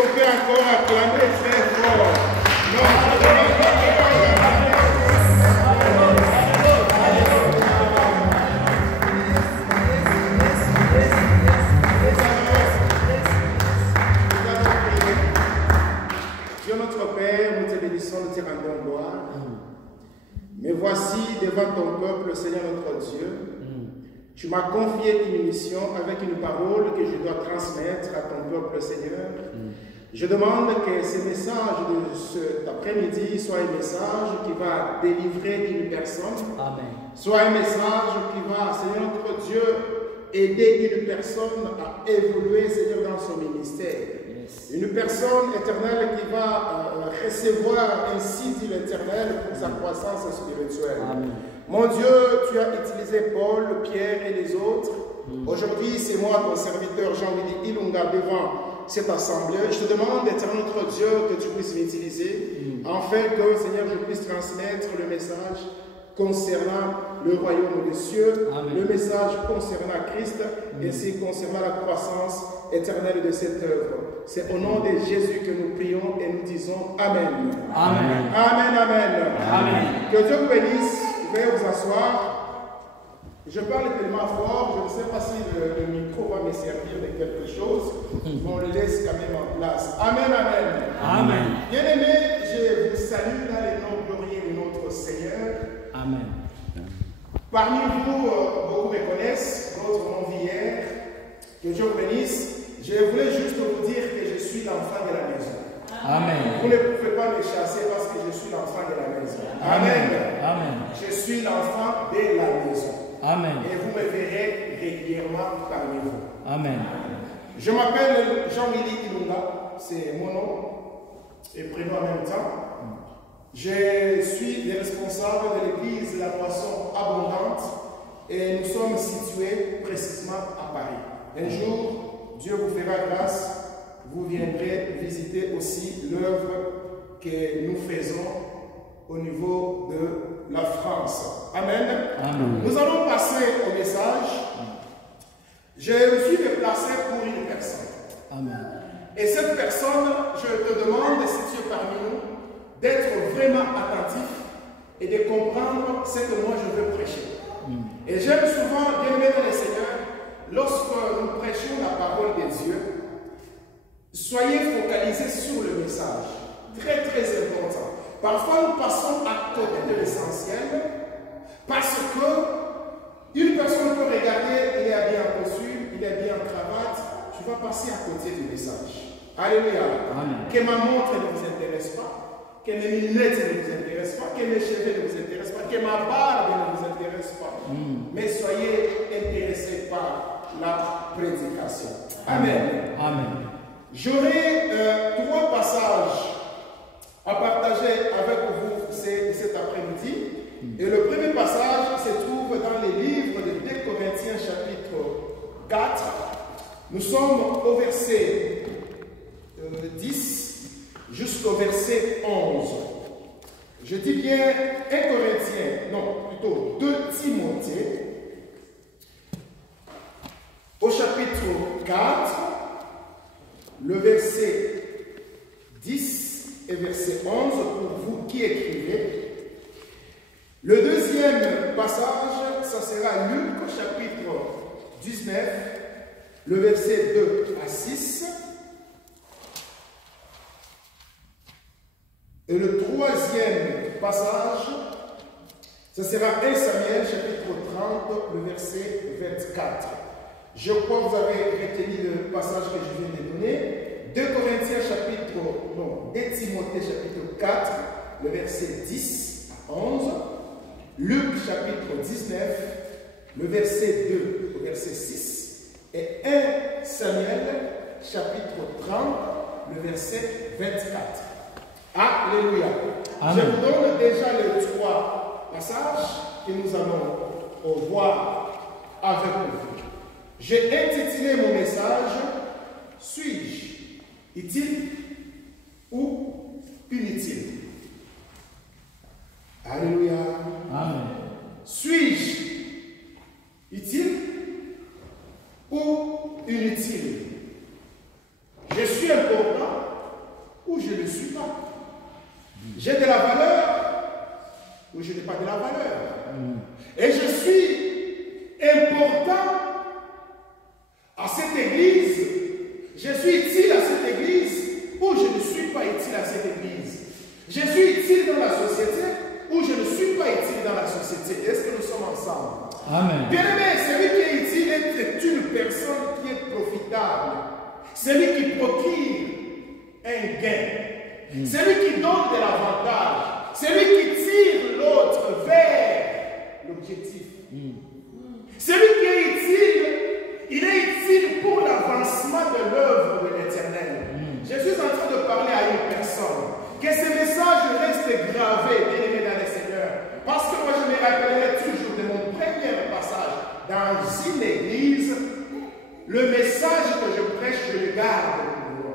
qu'on peut encore acclamer très fort. Dieu notre Père, nous te bénissons, nous te rendons gloire. Mais voici devant ton peuple, Seigneur notre Dieu, tu m'as confié une mission avec une parole que je dois transmettre à ton peuple, Seigneur. Je demande que ce message de cet après-midi soit un message qui va délivrer une personne. Amen. Soit un message qui va, Seigneur notre Dieu, aider une personne à évoluer, Seigneur, dans son ministère. Yes. Une personne éternelle qui va recevoir ainsi dit l'Éternel pour sa croissance spirituelle. Amen. Mon Dieu, tu as utilisé Paul, Pierre et les autres. Aujourd'hui, c'est moi, ton serviteur Jean-Willy Ilunga, devant cette assemblée. Je te demande, éternel notre Dieu, que tu puisses m'utiliser, afin que, Seigneur, je puisse transmettre le message concernant le royaume des cieux, Amen. Le message concernant Christ, ainsi concernant la croissance éternelle de cette œuvre. C'est au nom de Jésus que nous prions et nous disons Amen. Amen. Amen, amen. Amen. Que Dieu vous bénisse. Veuillez vous asseoir. Je parle tellement fort, je ne sais pas si le micro va me servir de quelque chose. On le laisse quand même en place. Amen, amen. Amen. Bien-aimés, je vous salue dans les noms glorieux de notre Seigneur. Amen. Parmi vous, beaucoup me connaissent, d'autres m'ont vu hier. Que Dieu vous bénisse. Je voulais juste vous dire que je suis l'enfant de la maison. Amen. Vous ne pouvez pas me chasser parce que je suis l'enfant de la maison. Amen. Amen. Je suis l'enfant de la maison. Amen. Et vous me verrez régulièrement parmi vous. Amen. Je m'appelle Jean-Willy Ilunga, c'est mon nom et prénom en même temps. Je suis le responsable de l'église La Moisson Abondante et nous sommes situés précisément à Paris. Un jour, Dieu vous fera grâce, vous viendrez visiter aussi l'œuvre que nous faisons au niveau de la France. Amen. Amen. Nous allons passer au message. Je me suis déplacé pour une personne. Amen. Et cette personne, je te demande, si tu es parmi nous, d'être vraiment attentif et de comprendre ce que moi je veux prêcher. Et j'aime souvent, bien aimé dans le Seigneur, lorsque nous prêchons la parole de Dieu, soyez focalisés sur le message. Très, très important. Parfois, nous passons à côté de l'essentiel parce que une personne peut regarder, il est habillé en costume, il est habillé en cravate, tu vas passer à côté du message. Alléluia. Amen. Que ma montre ne vous intéresse pas, que mes lunettes ne vous intéressent pas, que mes cheveux ne vous intéressent pas, que ma barbe ne vous intéresse pas. Mais soyez intéressés par la prédication. Amen. Amen. J'aurai 3 passages à partager avec vous cet après-midi. Et le premier passage se trouve dans les livres de 2 Corinthiens chapitre 4. Nous sommes au verset 10 jusqu'au verset 11. Je dis bien 1 Corinthiens, non, plutôt 2 Timothée, au chapitre 4, le verset 10 et verset 11, pour vous qui écrivez. Le deuxième passage, ça sera Luc, au chapitre 19, le verset 2 à 6. Et le troisième passage, ce sera 1 Samuel, chapitre 30, le verset 24. Je crois que vous avez retenu le passage que je viens de donner. 2 Corinthiens, chapitre, non, 2 Timothée, chapitre 4, le verset 10 à 11. Luc, chapitre 19, le verset 2 au verset 6. Et 1 Samuel, chapitre 30, le verset 24. Alléluia. Amen. Je vous donne déjà les 3 passages que nous allons voir avec vous. J'ai intitulé mon message « Suis-je utile ou inutile ?» Alléluia. Amen. Suis-je utile ou inutile? Je suis important n'ai pas de la valeur. Et je suis important à cette église, je suis utile à cette église ou je ne suis pas utile à cette église. Je suis utile dans la société ou je ne suis pas utile dans la société. Est-ce que nous sommes ensemble? Amen. Bien-aimé, celui qui est utile est une personne qui est profitable. Celui qui procure un gain. Celui qui donne de l'avantage. Celui qui tire l'autre vers l'objectif. Celui qui est utile, il est utile pour l'avancement de l'œuvre de l'Éternel. Je suis en train de parler à une personne. Que ce message reste gravé, bien-aimé dans le Seigneur. Parce que moi, je me rappellerai toujours de mon premier passage dans une église. Le message que je prêche, je le garde pour moi.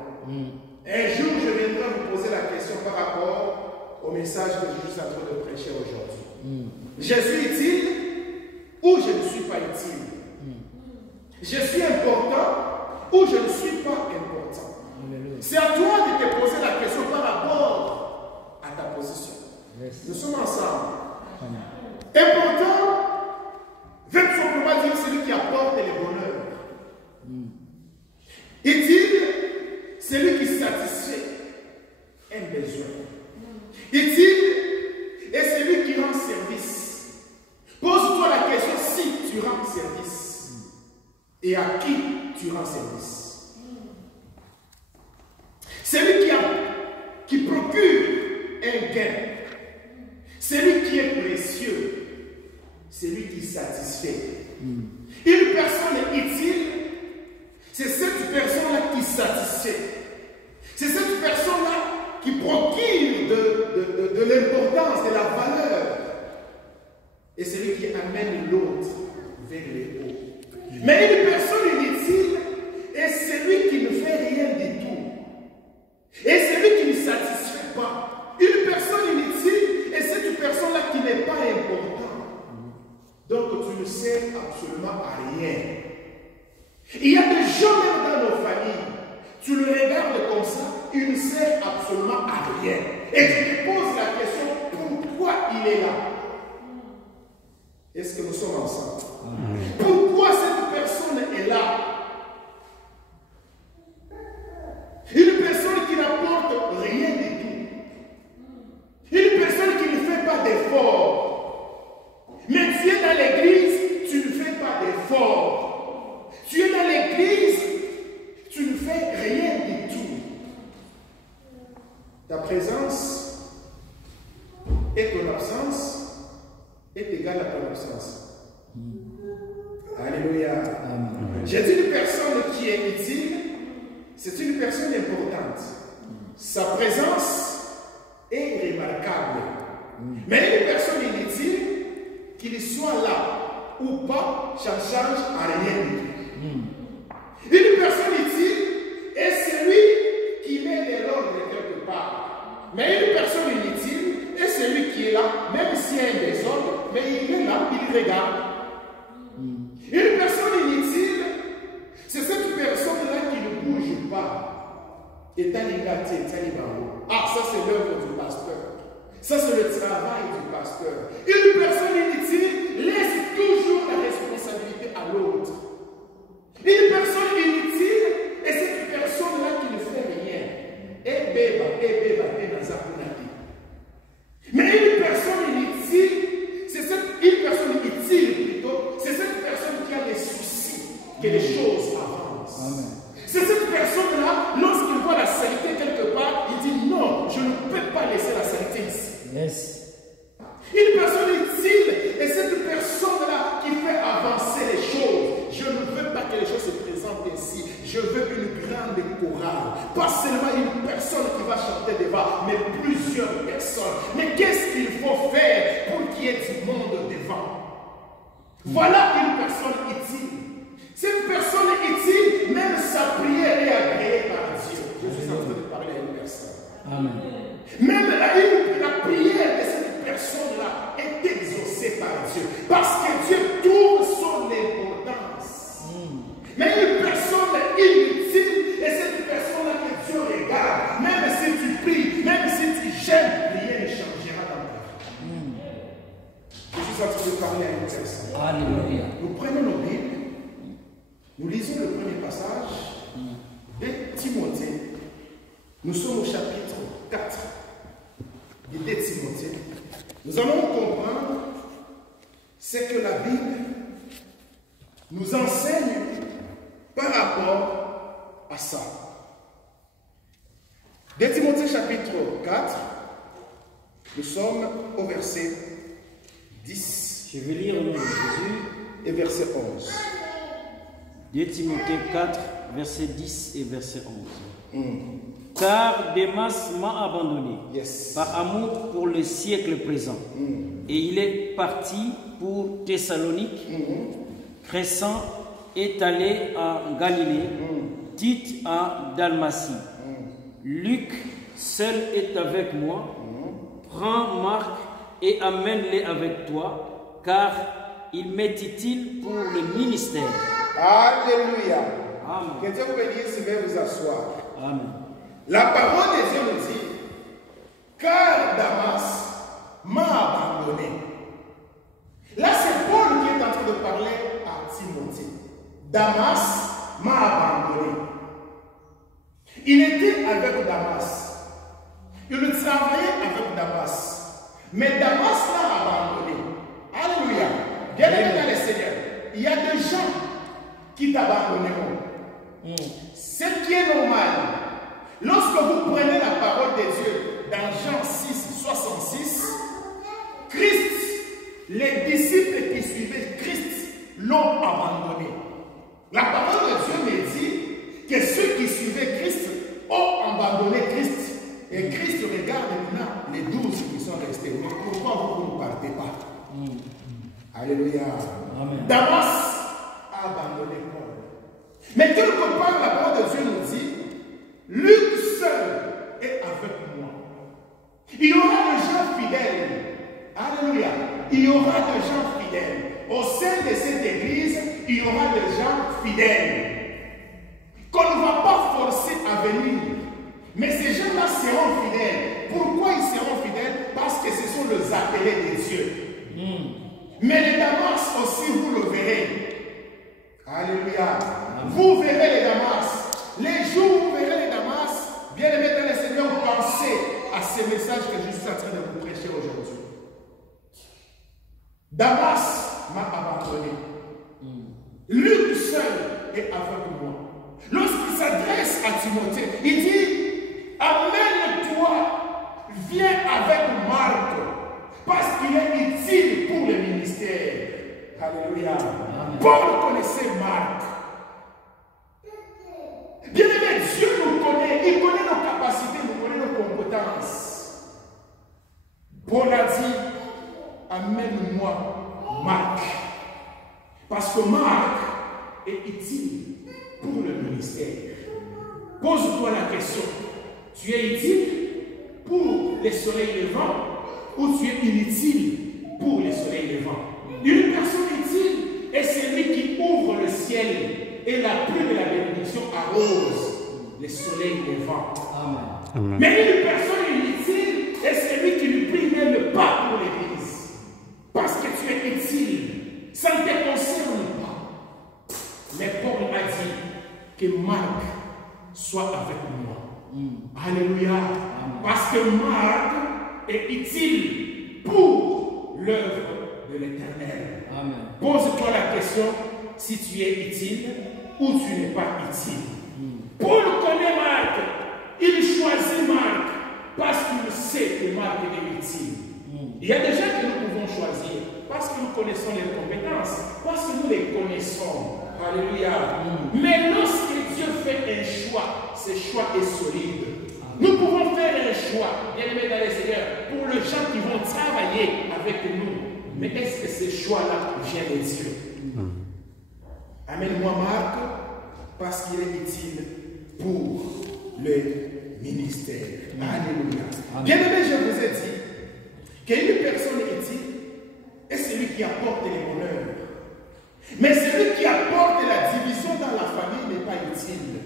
Un jour, je viendrai vous poser la question par rapport au message que je suis en train de prêcher aujourd'hui. Je suis utile ou je ne suis pas utile? Je suis important ou je ne suis pas important? C'est à toi de te poser la question par rapport à ta position. Nous sommes ensemble. Important veut tout simplement dire celui qui apporte les bonheurs. Utile, celui qui satisfait un besoin. Utile est celui qui rend service. Pose-toi la question si tu rends service et à qui tu rends service. Celui qui procure un gain, celui qui est précieux, celui qui satisfait. Une personne utile, c'est cette personne-là qui satisfait. C'est cette personne-là qui procure de l'importance, de la valeur. Et celui qui amène l'autre vers les hauts. Mais une personne inutile est celui qui ne fait rien du tout. Et celui qui ne satisfait pas. Une personne inutile est cette personne-là qui n'est pas importante. Donc tu ne sers absolument à rien. Il y a des gens même dans nos familles, tu le regardes comme ça, il ne sert absolument à rien. Et tu te poses la question, pourquoi il est là? Est-ce que nous sommes ensemble? Pourquoi cette personne est là? Une personne qui n'apporte rien du tout. Une personne qui ne fait pas d'effort. Mais tu es dans l'église, tu ne fais pas d'effort. Tu es dans l'église, tu ne fais rien du tout. Ta présence et ton absence est égale à ton absence. Alléluia. J'ai dit une personne qui est utile, c'est une personne importante. Sa présence est remarquable. Mais une personne inutile, qu'il soit là ou pas, ça ne change à rien du tout. Une personne utile est celui qui met de l'ordre quelque part. Mais une personne inutile est celui qui est là, même s'il y a un désordre, mais il est là, il regarde. Une personne inutile, c'est cette personne-là qui ne bouge pas. Et t'as l'égalité, t'as l'égalité. Ah, ça c'est l'œuvre du pasteur. Ça c'est le travail du pasteur. Une personne inutile laisse toujours la responsabilité à l'autre. Une personne inutile est cette personne-là qui ne fait rien. Et béba, mais une personne inutile, c'est une personne utile plutôt, c'est cette personne qui a des soucis que les choses avancent. C'est cette personne-là, lorsqu'il voit la saleté quelque part, il dit non, je ne peux pas laisser la saleté ici. Une personne utile est cette personne-là qui fait avancer les choses. Je ne veux pas que les choses se présentent ainsi. Je veux une grande chorale. Pas seulement une personne qui va chanter devant, mais plusieurs personnes. Mais qu'est-ce qu'il faut faire pour qu'il y ait du monde devant? Voilà une personne utile. Cette personne utile, même sa prière est agréée par Dieu. Je suis en train de parler à une personne. Amen. Même la prière de cette personne-là est exaucée par Dieu. Parce que Dieu trouve son importance. Mais une personne inutile est cette personne-là que Dieu regarde. Même si tu pries, même si tu gênes, rien ne changera dans ta vie. suis en train de parler à une personne. Alléluia. Nous prenons nos Bibles, nous lisons le premier passage de Timothée. Nous sommes au chapitre 4 de Timothée. Nous allons comprendre ce que la Bible nous enseigne par rapport à ça. De Timothée chapitre 4, nous sommes au verset 10. Je vais lire au nom de Jésus. Et verset 11. 2 Timothée 4, verset 10 et verset 11. Car Démas m'a abandonné par amour pour le siècle présent. Et il est parti pour Thessalonique. Crescent est allé en Galilée. Tite en Dalmatie. Luc seul est avec moi. Prends Marc et amène-les avec toi, car il m'est utile pour le ministère. Alléluia. Amen. Que Dieu vous bénisse, si vous vous asseoir. Amen. La parole de Dieu nous dit, car Damas m'a abandonné. Là, c'est Paul qui est en train de parler à Timothée. Damas m'a abandonné. Il était avec Damas. Il travaillait avec Damas. Mais Damas l'a abandonné. Alléluia. Bien aimé dans le Seigneur, il y a des gens qui t'abandonneront. Ce qui est normal. Lorsque vous prenez la parole de Dieu dans Jean 6, 66, Christ, les disciples qui suivaient Christ l'ont abandonné. La parole de Dieu me dit que ceux qui suivaient Christ ont abandonné Christ. Et Christ regarde maintenant les 12 qui sont restés. Mais pourquoi vous ne partez pas? Alléluia. Amen. Damas a abandonné Paul. Mais quelque part, la parole de Dieu nous dit, Luc seul est avec moi. Il y aura des gens fidèles. Alléluia. Il y aura des gens fidèles. Au sein de cette église, il y aura des gens fidèles. Qu'on ne va pas forcer à venir. Mais ces gens-là seront fidèles. Pourquoi ils seront fidèles? Parce que ce sont les appelés de Dieu. Mais les Damas aussi, vous le verrez. Alléluia. Vous verrez les Damas. Les jours où vous verrez les Damas, bien aimés dans le Seigneur, pensez à ces messages que je suis en train de vous prêcher aujourd'hui. Damas m'a abandonné. Luc seul est avec moi. Lorsqu'il s'adresse à Timothée, il dit, amène-toi, viens avec Marc, parce qu'il est utile pour le ministère. Alléluia. Amen. Paul connaissait Marc. Bien aimé, Dieu nous connaît, il connaît nos capacités, il connaît nos compétences. Paul a dit, amène-moi Marc, parce que Marc est utile pour le ministère. Pose-toi la question, tu es utile pour les soleils levants ou tu es inutile pour les soleils levants? Une personne utile est celui qui ouvre le ciel et la pluie de la bénédiction arrose les soleils levants. Amen. Mais une personne inutile est celui qui ne prie même pas pour l'église. Parce que tu es utile. Ça ne te concerne pas. Mais Paul a dit que Marc soit avec moi. Alléluia. Amen. Parce que Marc est utile pour l'œuvre de l'Éternel. Pose-toi la question si tu es utile ou tu n'es pas utile. Paul connaît Marc. Il choisit Marc parce qu'il sait que Marc est utile. Il y a des gens que nous pouvons choisir parce que nous connaissons les compétences, parce que nous les connaissons. Alléluia. Mais lorsque Dieu fait un choix, ce choix est solide. Nous pouvons faire un choix, bien aimé dans les Seigneurs, pour les gens qui vont travailler avec nous. Mais est-ce que ce choix-là vient de Dieu? Amène-moi Marc, parce qu'il est utile pour le ministère. Alléluia. Bien aimé, je vous ai dit qu'une personne utile est celui qui apporte les bonheurs. Mais celui qui apporte la division dans la famille n'est pas utile.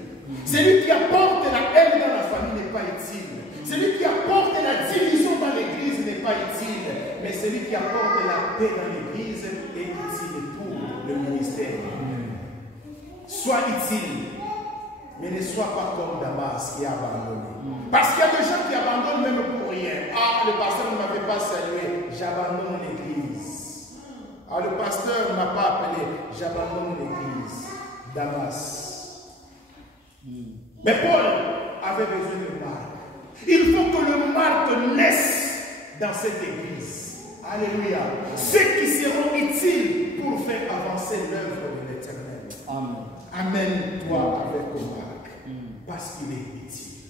Celui qui apporte la haine dans la famille n'est pas utile. Celui qui apporte la division dans l'église n'est n'est pas utile, mais celui qui apporte la paix dans l'église est utile pour le ministère. Sois utile, mais ne sois pas comme Damas qui a abandonné. Parce qu'il y a des gens qui abandonnent même pour rien. Ah, le pasteur ne m'avait pas salué, j'abandonne l'église. Ah, le pasteur ne m'a pas appelé, j'abandonne l'église. Damas. Mais Paul avait besoin de Marc. Il faut que le Marc naisse dans cette église. Alléluia. Ceux qui seront utiles pour faire avancer l'œuvre de l'Éternel. Amen. Amène-toi avec Marc. Parce qu'il est utile.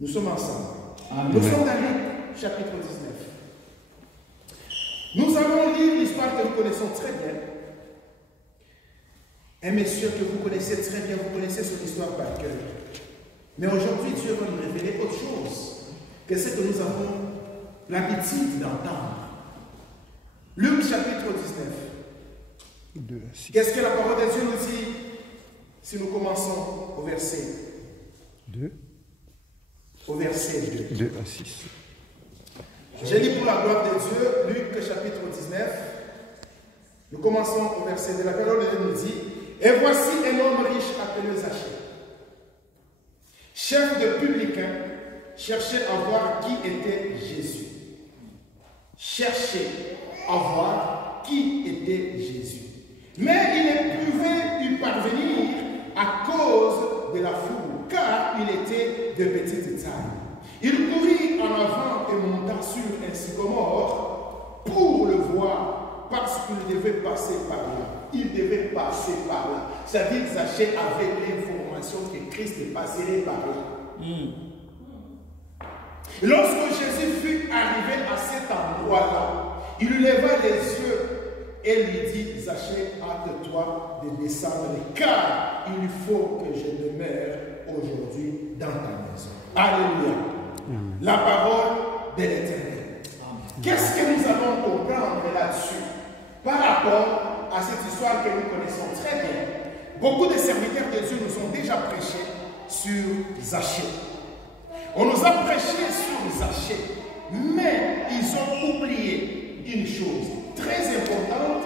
Nous sommes ensemble. Amen. Nous sommes dans Luc, chapitre 19. Nous allons lire l'histoire que nous connaissons très bien. Un monsieur que vous connaissez très bien, vous connaissez son histoire par cœur. Mais aujourd'hui, Dieu va nous révéler autre chose que ce que nous avons l'habitude d'entendre. Luc chapitre 19. Qu'est-ce que la parole de Dieu nous dit si nous commençons au verset 2. Au verset 2. 2 à 6. Je lis pour la gloire de Dieu, Luc chapitre 19. Nous commençons au verset 2. La parole de Dieu nous dit: et voici un homme riche appelé Zachée, chef de publicain, cherchait à voir qui était Jésus. Cherchait à voir qui était Jésus. Mais il ne pouvait y parvenir à cause de la foule, car il était de petite taille. Il courut en avant et monta sur un sycomore pour le voir, parce qu'il devait passer par là. Il devait passer par là. C'est-à-dire que Zachée avait l'information que Christ passerait par là. Lorsque Jésus fut arrivé à cet endroit-là, il leva les yeux et lui dit: Zachée, hâte-toi de descendre, car il faut que je demeure aujourd'hui dans ta maison. Alléluia. La parole de l'Éternel. Qu'est-ce que nous allons comprendre là-dessus par rapport à cette histoire que nous connaissons très bien? Beaucoup de serviteurs de Dieu nous ont déjà prêché sur Zachée. On nous a prêché sur Zachée, mais ils ont oublié une chose très importante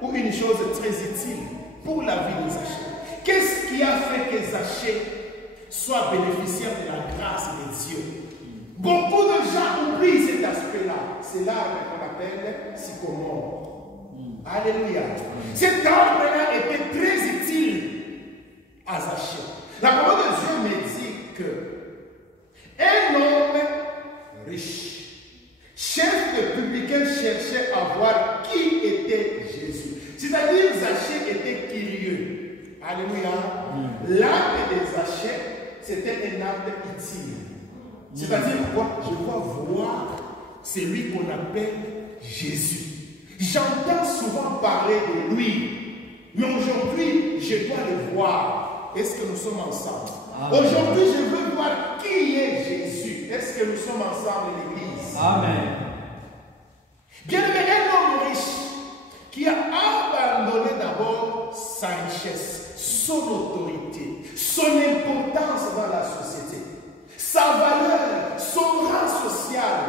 ou une chose très utile pour la vie de Zachée. Qu'est-ce qui a fait que Zachée soit bénéficiaire de la grâce de Dieu? Beaucoup de gens oublient cet aspect-là. C'est l'arbre qu'on appelle sycomore. Alléluia. Cet arbre-là était très utile à Zachée. La parole de Dieu me dit que un homme riche, chef de publicain, cherchait à voir qui était Jésus. C'est-à-dire Zachée était curieux. Alléluia. L'arbre de Zachée, c'était un arbre utile. C'est-à-dire quoi? Je dois voir celui qu'on appelle Jésus. J'entends souvent parler de lui, mais aujourd'hui, je dois le voir. Est-ce que nous sommes ensemble? Aujourd'hui, je veux voir qui est Jésus. Est-ce que nous sommes ensemble, l'église? Amen. Bien aimé, un homme riche qui a abandonné d'abord sa richesse, son autorité, son importance dans la société, sa valeur, son rang social,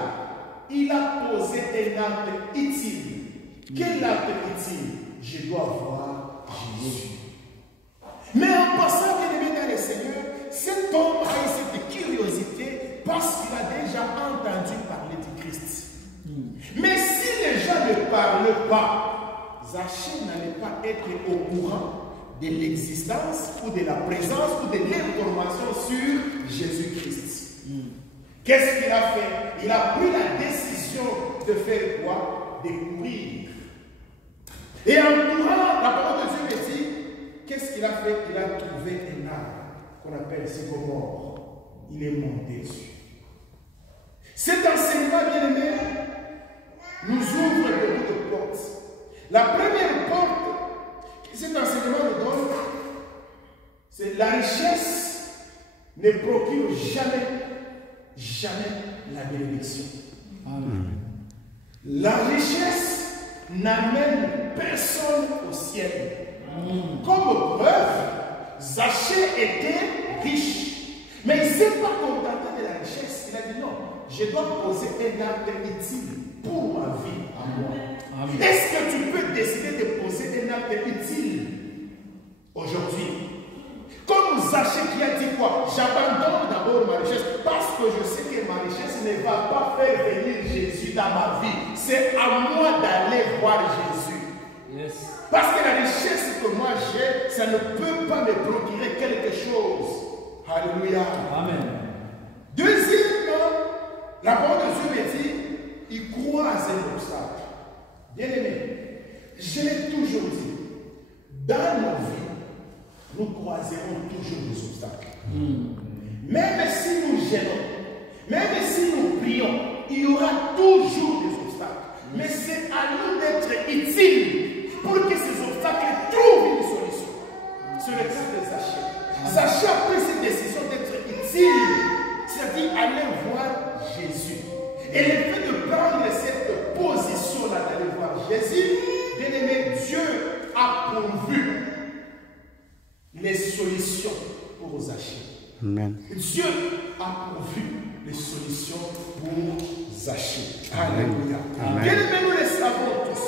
il a posé un acte utile. Quel acte utile? Je dois voir Jésus. Mais en passant, bien aimé dans le Seigneur, cet homme a eu cette curiosité parce qu'il a déjà entendu parler du Christ. Mais si les gens ne parlent pas, Zachée n'allait pas être au courant de l'existence ou de la présence ou de l'information sur Jésus-Christ. Qu'est-ce qu'il a fait? Il a pris la décision de faire quoi? De courir. Et en courant, la parole de Dieu me dit, qu'est-ce qu'il a fait? Il a trouvé un arbre qu'on appelle sycomore. Il est monté dessus. Cet enseignement, bien aimé, nous ouvre beaucoup de portes. La première porte que cet enseignement nous donne, c'est la richesse ne procure jamais la bénédiction. Amen. La richesse n'amène personne au ciel. Comme preuve, Zachée était riche, mais il ne s'est pas contenté de la richesse. Il a dit non, je dois poser un acte utile. pour ma vie à moi. Est-ce que tu peux décider de poser un acte utile aujourd'hui? Comme Zachée qui a dit quoi? J'abandonne d'abord ma richesse parce que je sais que ma richesse ne va pas faire venir Jésus dans ma vie. C'est à moi d'aller voir Jésus. Yes. Parce que la richesse que moi j'ai, ça ne peut pas me procurer quelque chose. Alléluia. Amen. Deuxièmement, la parole de Dieu me dit, il croise un obstacle. Bien aimé, je l'ai toujours dit, dans nos vies, nous croiserons toujours des obstacles. Même si nous gênons, même si nous prions, il y aura toujours des obstacles. Mais c'est à nous d'être utiles pour que ces obstacles trouvent une solution. C'est le cas de Zachée. Zachée a pris cette décision d'être utile, c'est-à-dire aller voir Jésus. Et le fait de prendre cette position-là d'aller voir Jésus, bien aimé, Dieu a pourvu les solutions pour Zachée. Amen. Dieu a pourvu les solutions pour Zachée. Alléluia. Bien aimé, nous les savons tous.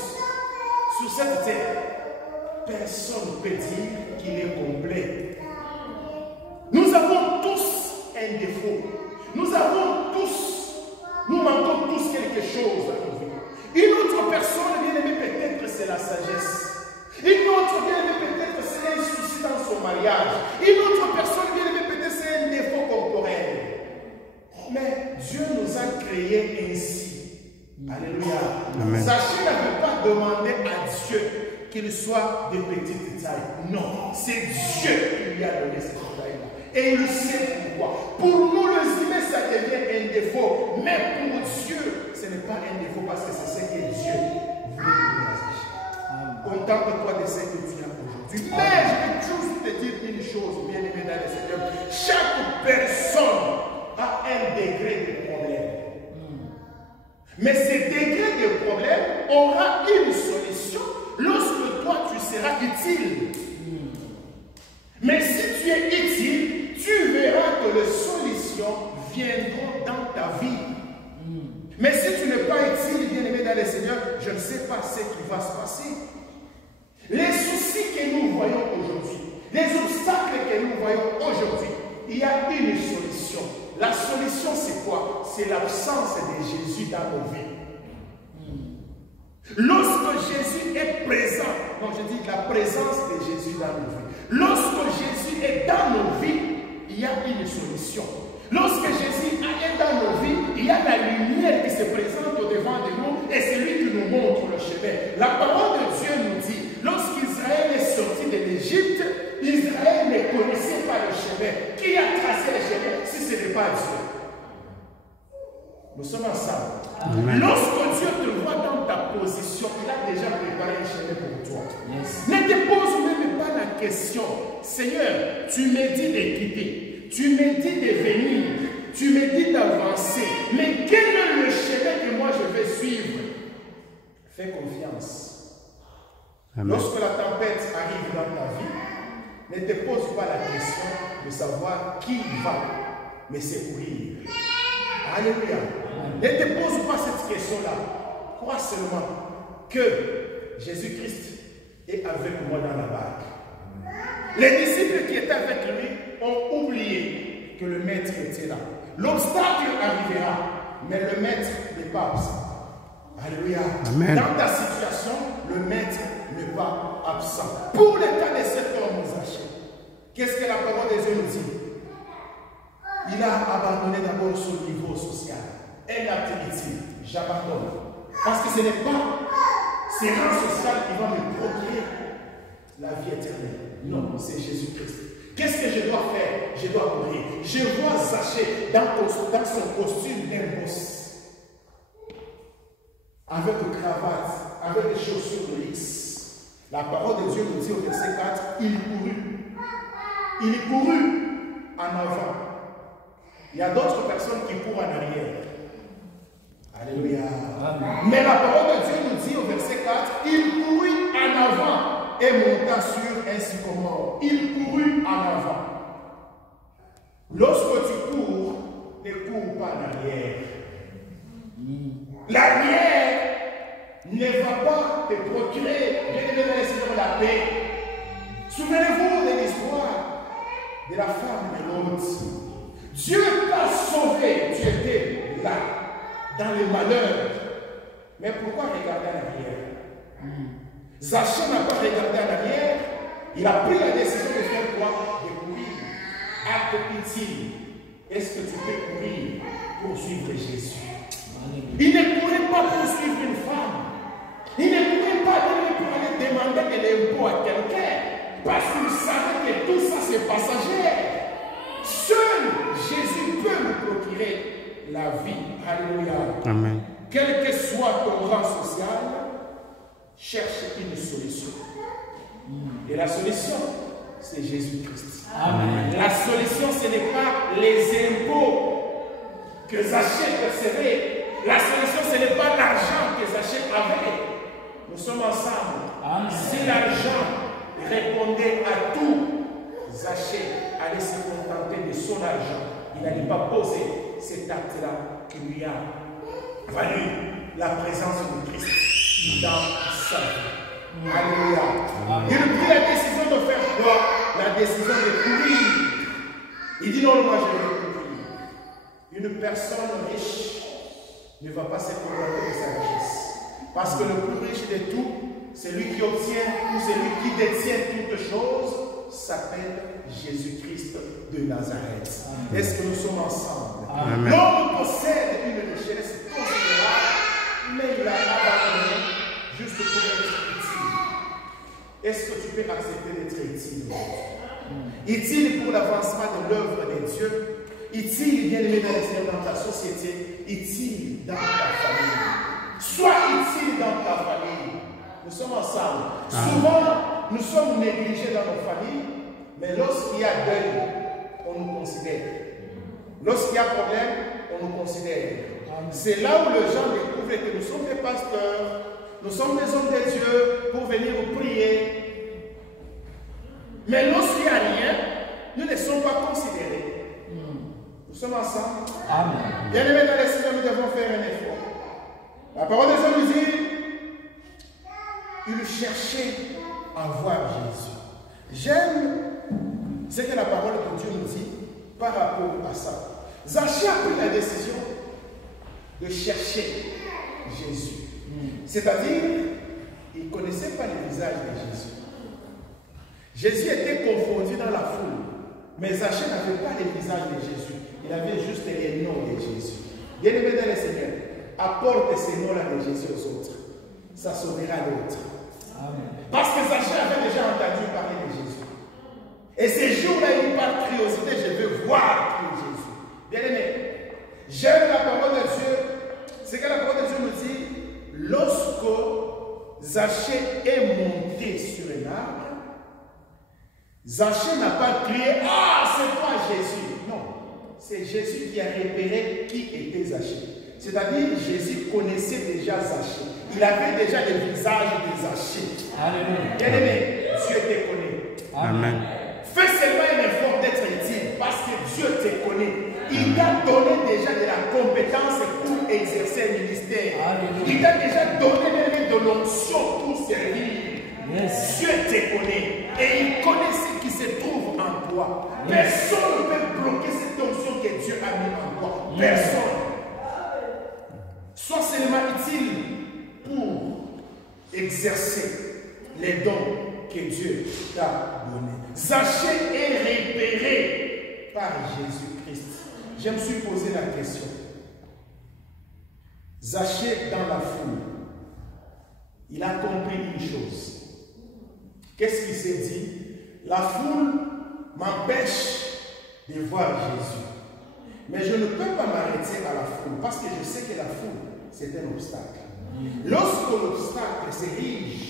Sur cette terre, personne ne peut dire qu'il est complet. Nous avons tous un défaut. Nous manquons tous quelque chose dans nos vies. Une autre personne, bien aimé, peut-être c'est la sagesse. Une autre, bien aimé, peut-être c'est un souci dans son mariage. Une autre personne, bien aimé, peut-être c'est un défaut corporel. Mais Dieu nous a créés ainsi. Alléluia. Zachée n'avait pas demandé à Dieu qu'il soit de petite taille. Non, c'est Dieu qui lui a donné cette taille-là. Et il sait pourquoi. Pour nous, les humains, ça devient un défaut. Mais pour Dieu, ce n'est pas un défaut parce que c'est ce que Dieu voulait donner à Zachée. Contente-toi de ce que tu as aujourd'hui. Mais je vais juste te dire une chose, bien aimé dans le Seigneur. Chaque personne a un degré de problème. Mais ce degré de problème aura une solution lorsque toi tu seras utile. Mais si tu es utile, tu verras que les solutions viendront dans ta vie. Mais si tu n'es pas utile, bien aimé dans le Seigneur, je ne sais pas ce qui va se passer. Les soucis que nous voyons aujourd'hui, les obstacles que nous voyons aujourd'hui, il y a une solution. La solution, c'est quoi? C'est l'absence de Jésus dans nos vies. Lorsque Jésus est présent, non, je dis la présence de Jésus dans nos vies. Lorsque Jésus est dans nos vies, il y a une solution. Lorsque Jésus est dans nos vies, il y a la lumière qui se présente au-devant de nous et c'est lui qui nous montre le chemin. La parole de Dieu nous dit, lorsqu'Israël est sorti de l'Égypte, Israël ne connaissait pas le chemin. Qui a tracé le chemin si ce n'est pas Dieu? Nous sommes ensemble. Amen. Lorsque Dieu te voit dans ta position, il a déjà préparé un chemin pour toi. Yes. Ne te pose même pas la question, Seigneur, tu me dis de quitter, tu me dis de venir, tu me dis d'avancer, mais quel est le chemin que moi je vais suivre? Fais confiance. Amen. Lorsque la tempête arrive dans ta vie, ne te pose pas la question de savoir qui va me secourir. Alléluia. Ne te pose pas cette question-là. Crois seulement que Jésus-Christ est avec moi dans la barque. Les disciples qui étaient avec lui ont oublié que le maître était là. L'obstacle arrivera, mais le maître n'est pas absent. Alléluia. Amen. Dans ta situation, le maître n'est pas absent. Pour le cas de cet homme Zachée, qu'est-ce que la parole de Dieu nous dit? Il a abandonné d'abord son niveau social. Un acte utile, j'abandonne. Parce que ce n'est pas ce rang social qui va me procurer la vie éternelle. Non, c'est Jésus-Christ. Qu'est-ce que je dois faire? Je dois courir. Je vois Zachée dans son costume d'un boss. Avec une cravate, avec des chaussures de X. La parole de Dieu nous dit au verset 4, il courut. Il courut en avant. Il y a d'autres personnes qui courent en arrière. Alléluia. Amen. Mais la parole de Dieu nous dit au verset 4, il courut en avant et monta sur un sycomore. Il courut en avant. Lorsque tu cours, ne cours pas en arrière. L'arrière ne va pas te procurer, la paix. Souvenez-vous de l'histoire de la femme de Lot. Dieu t'a sauvé, tu étais là, dans le malheur. Mais pourquoi regarder en arrière? Zachée n'a pas regardé en arrière, il a pris la décision de faire quoi? De courir. Acte utile. Est-ce que tu peux courir pour suivre Jésus? Il ne courait pas pour suivre une femme. Il ne courait pas pour aller demander de l'impôt à quelqu'un. Parce qu'il savait que tout ça c'est passager. Seul Jésus peut nous procurer la vie. Alléluia. Amen. Quel que soit ton rang social, cherche une solution. Et la solution, c'est Jésus-Christ. La solution, ce n'est pas les impôts que Zachée percevait. La solution, ce n'est pas l'argent que Zachée avait. Nous sommes ensemble. Si l'argent répondait à tout, Zachée allait se contenter de son argent. Il n'allait pas poser cet acte-là qui lui a valu la présence de Christ dans sa vie. Alléluia. Il prit la décision de faire quoi? La décision de courir. Il dit non, moi je vais courir. Une personne riche ne va pas se contenter de sa richesse. Parce que le plus riche de tout, celui qui obtient ou celui qui détient toutes choses, s'appelle Jésus-Christ de Nazareth. Est-ce que nous sommes ensemble? L'homme possède une richesse considérable, mais il a abandonné juste pour être utile. Est-ce que tu peux accepter d'être utile? Utile pour l'avancement de l'œuvre de Dieu, utile, bien aimé dans le Seigneur, dans ta société, utile dans ta famille. Sois utile dans ta famille. Nous sommes ensemble. Souvent, nous sommes négligés dans nos familles, mais lorsqu'il y a deuil, on nous considère. Lorsqu'il y a problème, on nous considère. C'est là où les gens découvrent que nous sommes des pasteurs, nous sommes des hommes de Dieu pour venir vous prier. Mais lorsqu'il n'y a rien, nous ne sommes pas considérés. Nous sommes ensemble. Amen. Bien aimés dans le Seigneur, nous devons faire un effort. La parole de Dieu nous dit, il cherchait à voir Jésus. J'aime ce que la parole de Dieu nous dit par rapport à ça. Zachée a pris la décision de chercher Jésus. C'est-à-dire, il ne connaissait pas le visage de Jésus. Jésus était confondu dans la foule, mais Zachée n'avait pas le visage de Jésus. Il avait juste les noms de Jésus. Bien-aimé dans le Seigneur, apporte ces noms-là de Jésus aux autres. Ça sauvera l'autre. Parce que Zachée avait déjà entendu parler de Jésus. Et ces jours-là, il par curiosité, je veux voir qui est Jésus. Bien-aimé, j'aime la parole de Dieu. C'est que la parole de Dieu nous dit, lorsque Zachée est monté sur un arbre, Zachée n'a pas crié, ah, c'est toi Jésus. Non, c'est Jésus qui a repéré qui était Zachée. C'est-à-dire, Jésus connaissait déjà Zachée. Il avait déjà le visage de Zachée. Alléluia. Bien-aimé, Dieu te connaît. Amen. Fais seulement un effort d'être utile parce que Dieu te connaît. Il t'a donné déjà de la compétence pour exercer un ministère. Alléluia. Il t'a déjà donné de l'onction pour servir. Yes. Dieu te connaît et il connaît ce qui se trouve en toi. Yes. Personne ne peut bloquer cette onction que Dieu a mis en toi. Yes. Personne. Sois seulement utile pour exercer les dons que Dieu t'a donnés. Zachée est repéré par Jésus-Christ. Je me suis posé la question. Zachée dans la foule, il a compris une chose. Qu'est-ce qu'il s'est dit? La foule m'empêche de voir Jésus. Mais je ne peux pas m'arrêter à la foule parce que je sais que la foule, c'est un obstacle. Lorsque l'obstacle s'érige,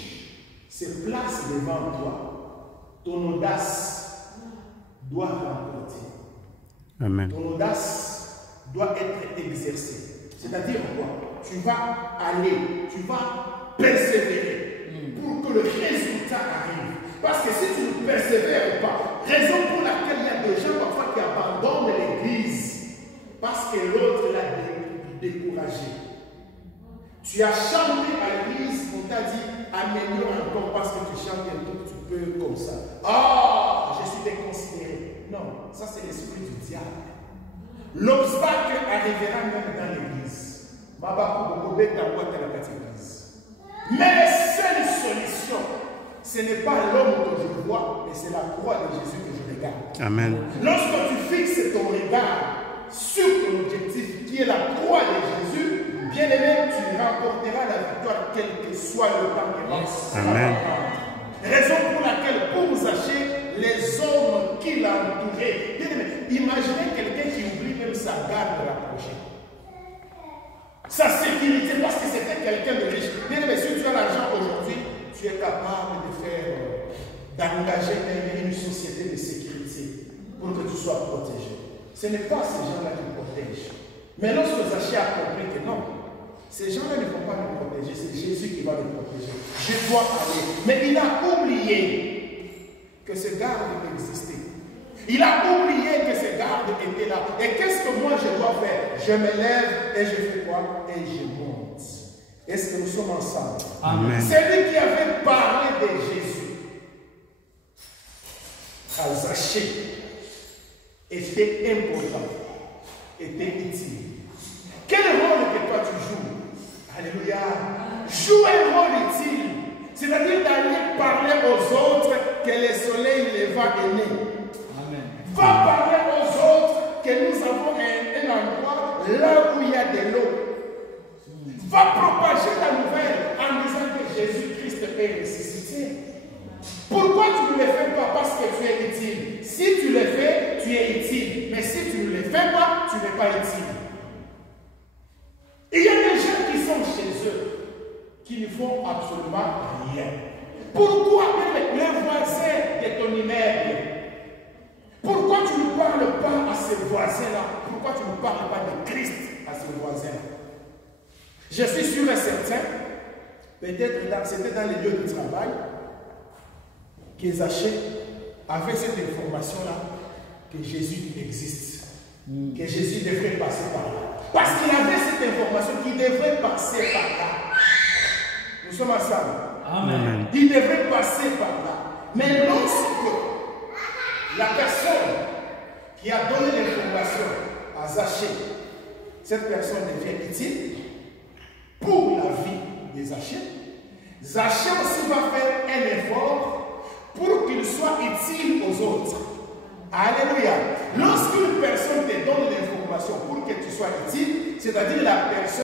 se place devant toi, ton audace doit remporter. Amen. Ton audace doit être exercée. C'est-à-dire quoi? Tu vas aller, tu vas persévérer pour que le résultat arrive. Parce que si tu ne persévères pas, raison pour laquelle il y a des gens parfois qui abandonnent l'église, parce que l'autre l'a découragé. Tu as chanté à l'église, on t'a dit améliore encore parce que tu chantes un tout petit peu comme ça. Ah, je suis déconsidéré. Non, ça c'est l'esprit du diable. L'obstacle arrivera même dans l'église. Mais la seule solution, ce n'est pas l'homme que je vois, mais c'est la croix de Jésus que je regarde. Amen. Lorsque tu fixes ton regard sur ton objectif qui est la croix de Jésus, bien aimé, tu remporteras la victoire quel que soit le temps qui passe. Amen. Raison pour laquelle, pour Zaché, les hommes qui l'entouraient, bien aimé, imaginez quelqu'un qui oublie même sa garde rapprochée. Sa sécurité, parce que c'était quelqu'un de riche. Bien aimé, si tu as l'argent aujourd'hui, tu es capable de faire, d'engager une société de sécurité pour que tu sois protégé. Ce n'est pas ces gens-là qui protègent. Mais lorsque Zaché a compris que non, ces gens-là ne vont pas me protéger, c'est Jésus qui va me protéger. Je dois aller. Mais il a oublié que ce garde existait. Il a oublié que ce garde était là. Et qu'est-ce que moi je dois faire? Je me lève et je fais quoi? Et je monte. Est-ce que nous sommes ensemble? Amen. Celui qui avait parlé de Jésus à Zaché était important, était utile. Quel rôle que toi tu joues? Alléluia. Joue un rôle utile. C'est-à-dire d'aller parler aux autres que le soleil leva est né. Amen. Va parler aux autres que nous avons un endroit là où il y a de l'eau. Va propager la nouvelle en disant que Jésus-Christ est ressuscité. Pourquoi tu ne le fais pas? Parce que tu es utile. Si tu le fais, tu es utile. Mais si tu ne le fais pas, tu n'es pas utile. Il y a des gens qui sont chez eux, qui ne font absolument rien. Pourquoi le voisin de ton immeuble? Pourquoi tu ne parles pas à ce voisin-là? Pourquoi tu ne parles pas de Christ à ce voisin-là? Je suis sûr et certain, peut-être c'était dans les lieux de travail, que Zaché avait cette information-là, que Jésus existe, que Jésus devrait passer par là. Parce qu'il avait cette information qu'il devrait passer par là. Nous sommes ensemble. Amen. Il devrait passer par là. Mais lorsque la personne qui a donné l'information à Zaché, cette personne devient utile pour la vie de Zaché, Zaché aussi va faire un effort pour qu'il soit utile aux autres. Alléluia. Lorsqu'une personne te donne l'information pour que tu sois utile, c'est-à-dire la personne